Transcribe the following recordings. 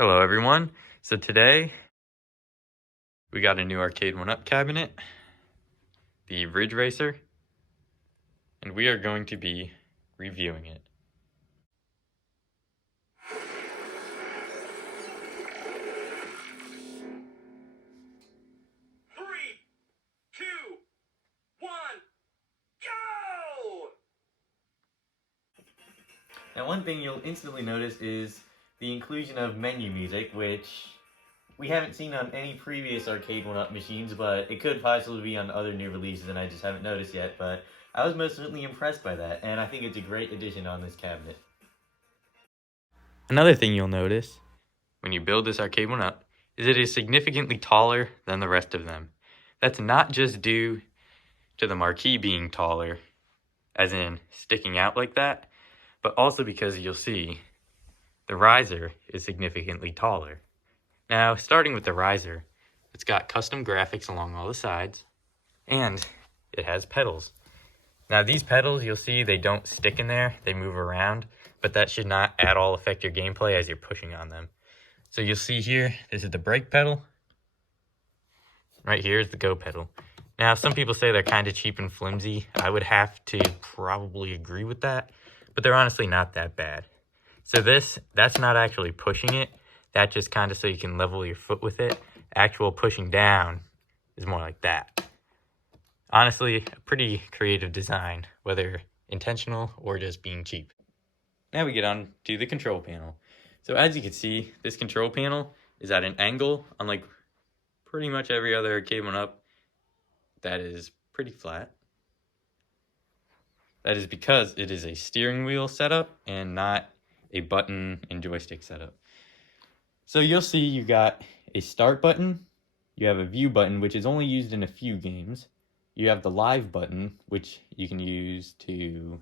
Hello everyone. So today we got a new Arcade1Up cabinet, the Ridge Racer, and we are going to be reviewing it. Three, two, one, go! Now one thing you'll instantly notice is the inclusion of menu music, which we haven't seen on any previous Arcade1Up machines, but it could possibly be on other new releases and I just haven't noticed yet, but I was most certainly impressed by that, and I think it's a great addition on this cabinet. Another thing you'll notice when you build this Arcade1Up is it is significantly taller than the rest of them. That's not just due to the marquee being taller, as in sticking out like that, but also because you'll see the riser is significantly taller. Now, starting with the riser, it's got custom graphics along all the sides, and it has pedals. Now, these pedals, you'll see they don't stick in there, they move around, but that should not at all affect your gameplay as you're pushing on them. So you'll see here, this is the brake pedal. Right here is the go pedal. Now, some people say they're kind of cheap and flimsy. I would have to probably agree with that, but they're honestly not that bad. So that's not actually pushing it. That's just kind of so you can level your foot with it. Actual pushing down is more like that. Honestly, a pretty creative design, whether intentional or just being cheap. Now we get on to the control panel. So as you can see, this control panel is at an angle, unlike pretty much every other Arcade1Up that is pretty flat. That is because it is a steering wheel setup and not a button and joystick setup. So you'll see you got a start button, you have a view button, which is only used in a few games. You have the live button, which you can use to,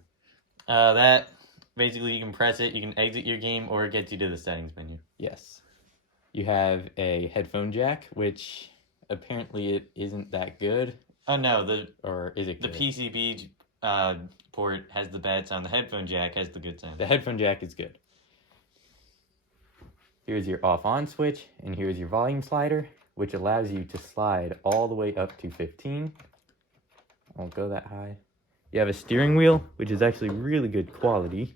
that basically you can press it, you can exit your game, or it gets you to the settings menu. Yes. You have a headphone jack, which apparently it isn't that good. Oh no, or is it good? The PCB port has the bad sound. The headphone jack has the good sound. The headphone jack is good. Here's your off-on switch, and here's your volume slider, which allows you to slide all the way up to 15. I won't go that high. You have a steering wheel, which is actually really good quality.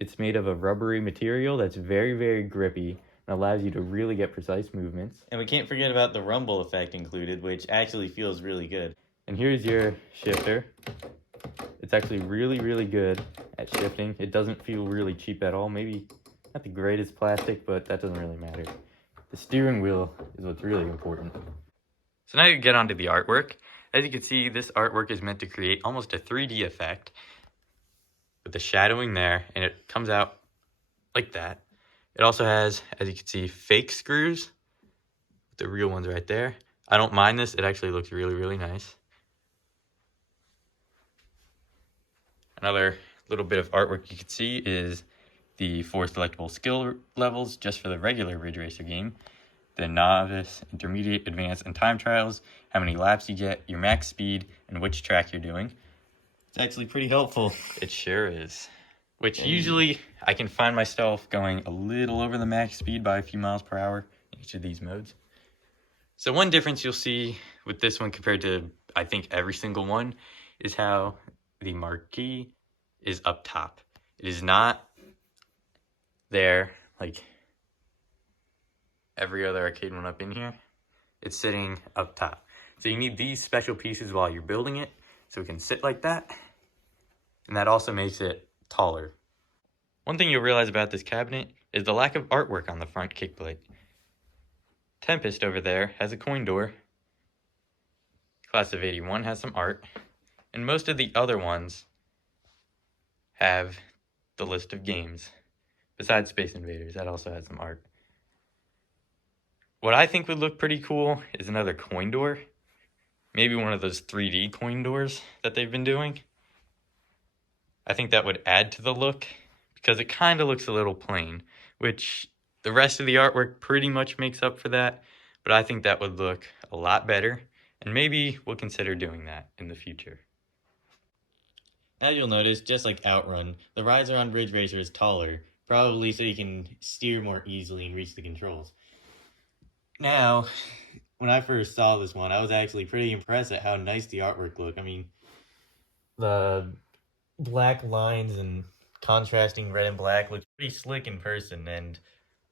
It's made of a rubbery material that's very, very grippy and allows you to really get precise movements. And we can't forget about the rumble effect included, which actually feels really good. And here's your shifter. It's actually really, really good at shifting. It doesn't feel really cheap at all. Maybe not the greatest plastic, but that doesn't really matter. The steering wheel is what's really important. So now you get onto the artwork. As you can see, this artwork is meant to create almost a 3D effect with the shadowing there, and it comes out like that. It also has, as you can see, fake screws, the real ones right there. I don't mind this. It actually looks really, really nice. Another little bit of artwork you can see is the 4 selectable skill levels just for the regular Ridge Racer game. The novice, intermediate, advanced, and time trials, how many laps you get, your max speed, and which track you're doing. It's actually pretty helpful. It sure is. Which usually I can find myself going a little over the max speed by a few miles per hour in each of these modes. So one difference you'll see with this one compared to, I think, every single one is how the marquee is up top. It is not there like every other Arcade1Up in here. It's sitting up top. So you need these special pieces while you're building it so it can sit like that. And that also makes it taller. One thing you'll realize about this cabinet is the lack of artwork on the front kick plate. Tempest over there has a coin door. Class of 81 has some art. And most of the other ones have the list of games. Besides Space Invaders, that also has some art. What I think would look pretty cool is another coin door. Maybe one of those 3D coin doors that they've been doing. I think that would add to the look because it kind of looks a little plain, which the rest of the artwork pretty much makes up for that, but I think that would look a lot better, and maybe we'll consider doing that in the future. As you'll notice, just like Outrun, the riser on Ridge Racer is taller, probably so you can steer more easily and reach the controls. Now, when I first saw this one, I was actually pretty impressed at how nice the artwork looked. I mean, the black lines and contrasting red and black look pretty slick in person, and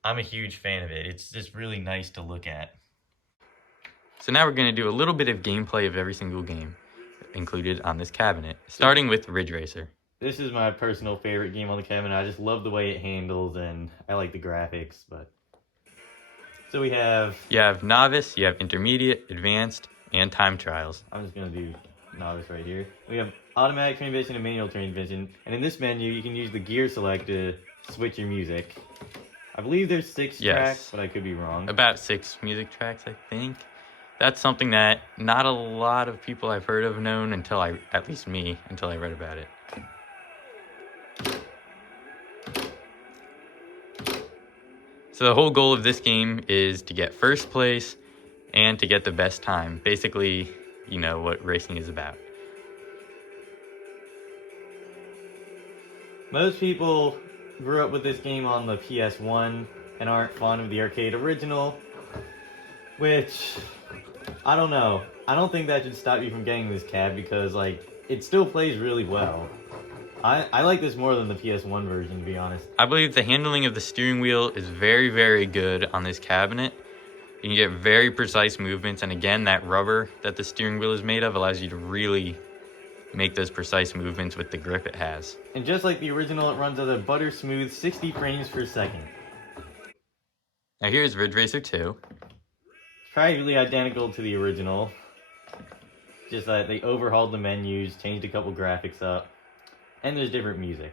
I'm a huge fan of it. It's just really nice to look at. So now we're going to do a little bit of gameplay of every single game included on this cabinet, starting with Ridge Racer. This is my personal favorite game on the cabinet. I just love the way it handles, and I like the graphics. But so we have... You have Novice, you have Intermediate, Advanced, and Time Trials. I'm just going to do Novice right here. We have Automatic Transmission and Manual Transmission. And in this menu, you can use the gear select to switch your music. I believe there's 6 tracks, but I could be wrong. About 6 music tracks, I think. That's something that not a lot of people I've heard of known until at least me, until I read about it. So the whole goal of this game is to get first place and to get the best time. Basically, you know what racing is about. Most people grew up with this game on the PS1 and aren't fond of the arcade original, which, I don't know. I don't think that should stop you from getting this cab because, like, it still plays really well. I like this more than the PS1 version, to be honest. I believe the handling of the steering wheel is very, very good on this cabinet. You can get very precise movements, and again, that rubber that the steering wheel is made of allows you to really make those precise movements with the grip it has. And just like the original, it runs at a butter smooth 60 frames per second. Now here's Ridge Racer 2. Practically identical to the original. Just that they overhauled the menus, changed a couple graphics up, and there's different music.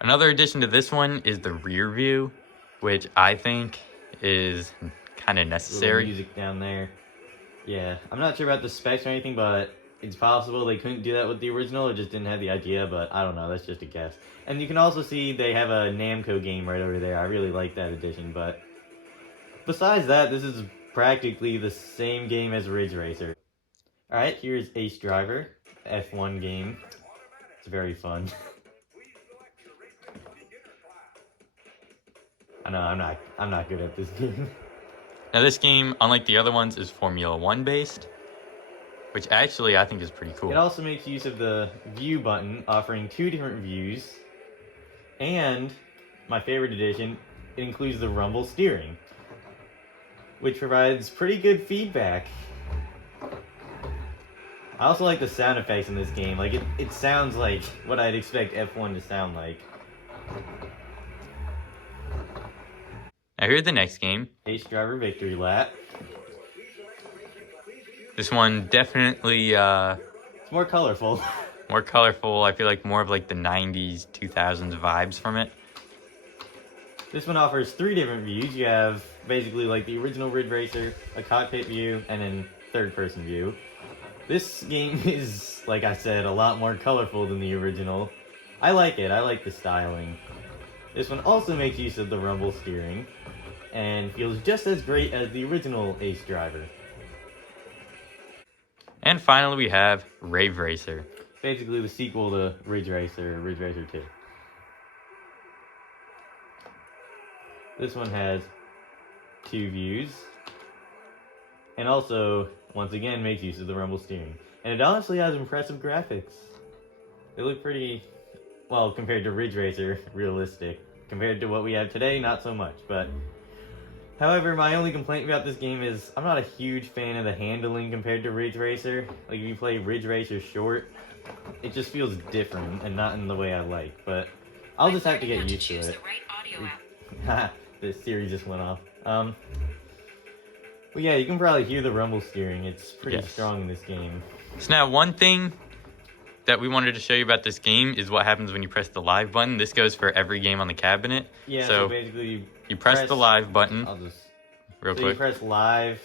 Another addition to this one is the rear view, which I think is kind of necessary. Little music down there. Yeah, I'm not sure about the specs or anything, but it's possible they couldn't do that with the original. It just didn't have the idea, but I don't know. That's just a guess. And you can also see they have a Namco game right over there. I really like that addition, but besides that, this is practically the same game as Ridge Racer. Alright, here's Ace Driver, F1 game. It's very fun. I know, I'm not good at this game. Now this game, unlike the other ones, is Formula 1 based, which actually I think is pretty cool. It also makes use of the view button, offering 2 different views. And, my favorite addition, it includes the rumble steering, which provides pretty good feedback. I also like the sound effects in this game. Like, it sounds like what I'd expect F1 to sound like. Now here's the next game. Ace Driver Victory Lap. This one definitely It's more colorful. more colorful. I feel like more of like the 90s, 2000s vibes from it. This one offers 3 different views. You have basically like the original Ridge Racer, a cockpit view, and then third-person view. This game is, like I said, a lot more colorful than the original. I like it. I like the styling. This one also makes use of the rumble steering and feels just as great as the original Ace Driver. And finally we have Rave Racer. Basically the sequel to Ridge Racer, Ridge Racer 2. This one has 2 views. And also, once again, makes use of the rumble steering. And it honestly has impressive graphics. They look pretty, well, compared to Ridge Racer, realistic. Compared to what we have today, not so much. But, however, my only complaint about this game is I'm not a huge fan of the handling compared to Ridge Racer. Like, if you play Ridge Racer Short, it just feels different and not in the way I like. But I'll just have to get used to it. Haha, the series just went off. Well, yeah, you can probably hear the rumble steering. It's pretty strong in this game. So now one thing that we wanted to show you about this game is what happens when you press the live button. This goes for every game on the cabinet. Yeah, so basically you press the live button real so quick. You press live,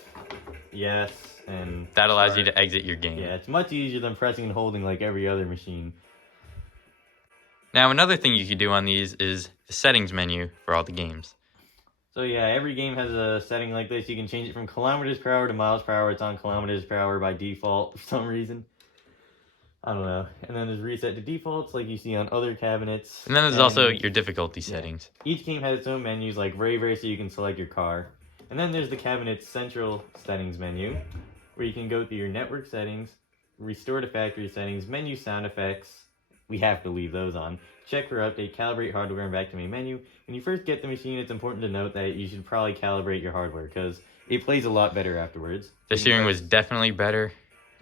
yes, and that allows you to exit your game. Yeah, it's much easier than pressing and holding like every other machine. Now another thing you can do on these is the settings menu for all the games. So yeah, every game has a setting like this. You can change it from kilometers per hour to miles per hour. It's on kilometers per hour by default for some reason. I don't know. And then there's reset to defaults like you see on other cabinets. And then there's also your difficulty settings. Each game has its own menus like Ray Racer, you can select your car. And then there's the cabinet's central settings menu, where you can go through your network settings, restore to factory settings, menu sound effects. We have to leave those on. Check for update, calibrate hardware, and back to main menu. When you first get the machine, it's important to note that you should probably calibrate your hardware because it plays a lot better afterwards. The steering was definitely better,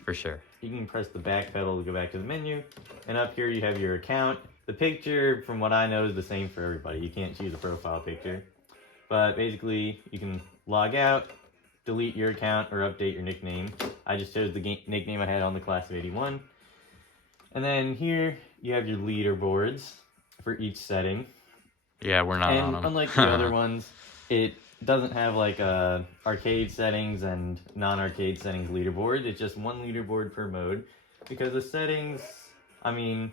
for sure. You can press the back pedal to go back to the menu. And up here you have your account. The picture, from what I know, is the same for everybody. You can't choose a profile picture. But basically, you can log out, delete your account, or update your nickname. I just chose the nickname I had on the class of 81. And then here, you have your leaderboards for each setting. Yeah, we're not on them. And unlike the other ones, it doesn't have like arcade settings and non-arcade settings leaderboard. It's just one leaderboard per mode. Because the settings, I mean,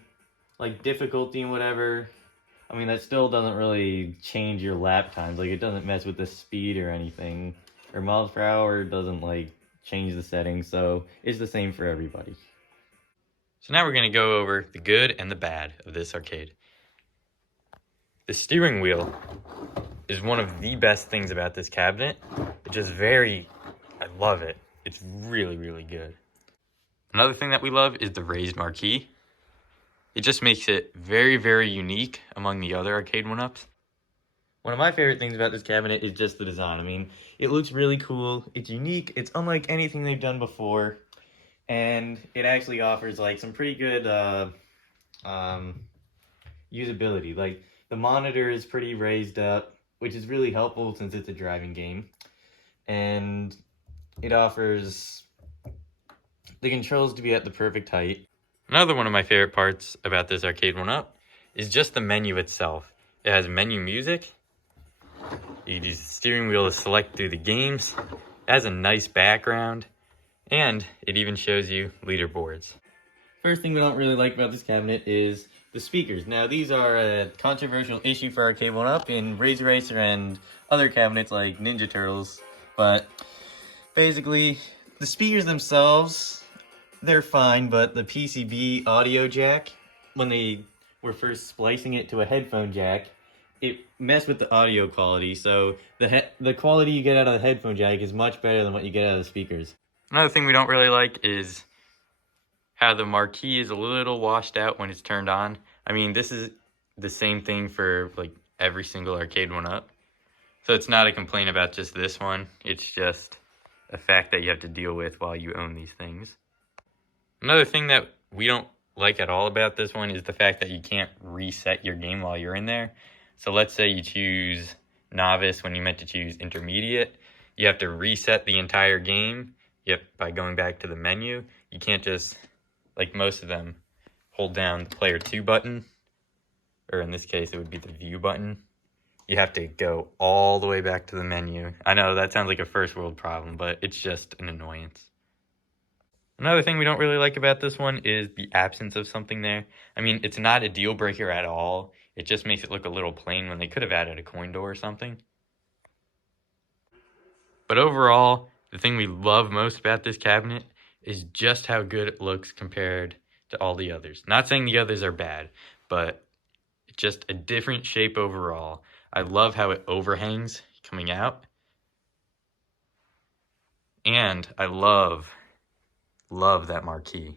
like difficulty and whatever, I mean, that still doesn't really change your lap times. Like, it doesn't mess with the speed or anything. Or miles per hour doesn't, like, change the settings. So, it's the same for everybody. So now we're going to go over the good and the bad of this arcade. The steering wheel is one of the best things about this cabinet. It's just I love it. It's really, really good. Another thing that we love is the raised marquee. It just makes it very, very unique among the other Arcade1Ups. One of my favorite things about this cabinet is just the design. I mean, it looks really cool. It's unique. It's unlike anything they've done before. And it actually offers, like, some pretty good usability. Like, the monitor is pretty raised up, which is really helpful since it's a driving game. And it offers the controls to be at the perfect height. Another one of my favorite parts about this Arcade1Up is just the menu itself. It has menu music. You use the steering wheel to select through the games. It has a nice background. And it even shows you leaderboards. First thing we don't really like about this cabinet is the speakers. Now, these are a controversial issue for Arcade1Up in Razor Racer and other cabinets like Ninja Turtles. But basically, the speakers themselves, they're fine, but the PCB audio jack, when they were first splicing it to a headphone jack, it messed with the audio quality. So the quality you get out of the headphone jack is much better than what you get out of the speakers. Another thing we don't really like is how the marquee is a little washed out when it's turned on. I mean, this is the same thing for like every single Arcade1Up. So it's not a complaint about just this one. It's just a fact that you have to deal with while you own these things. Another thing that we don't like at all about this one is the fact that you can't reset your game while you're in there. So let's say you choose novice when you meant to choose intermediate. You have to reset the entire game. Yep, by going back to the menu. You can't just, like most of them, hold down the player 2 button. Or in this case, it would be the view button. You have to go all the way back to the menu. I know that sounds like a first world problem, but it's just an annoyance. Another thing we don't really like about this one is the absence of something there. I mean, it's not a deal breaker at all. It just makes it look a little plain when they could have added a coin door or something. But overall, the thing we love most about this cabinet is just how good it looks compared to all the others. Not saying the others are bad, but just a different shape overall. I love how it overhangs coming out. And I love that marquee.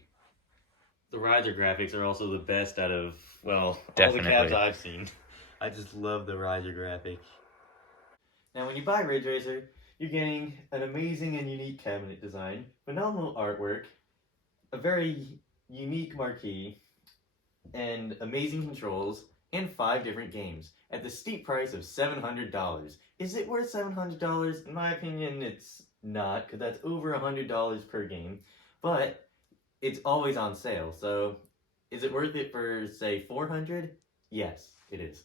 The riser graphics are also the best out of, well, Definitely. all the cabs I've seen. I just love the riser graphics. Now, when you buy Ridge Racer, you're getting an amazing and unique cabinet design, phenomenal artwork, a very unique marquee, and amazing controls, and 5 different games at the steep price of $700. Is it worth $700? In my opinion, it's not, because that's over $100 per game, but it's always on sale. So is it worth it for, say, $400? Yes, it is.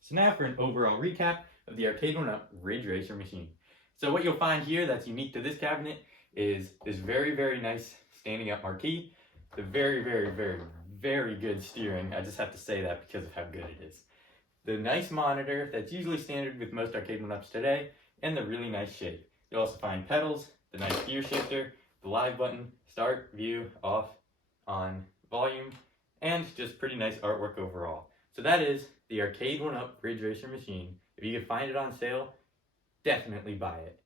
So now for an overall recap of the Arcade1Up Ridge Racer machine. So what you'll find here that's unique to this cabinet is this very, very nice standing up marquee, the very, very, very, very good steering. I just have to say that because of how good it is. The nice monitor that's usually standard with most Arcade1Ups today, and the really nice shape. You'll also find pedals, the nice gear shifter, the live button, start, view, off, on, volume, and just pretty nice artwork overall. So that is the Arcade1Up Ridge Racer machine. If you can find it on sale, definitely buy it.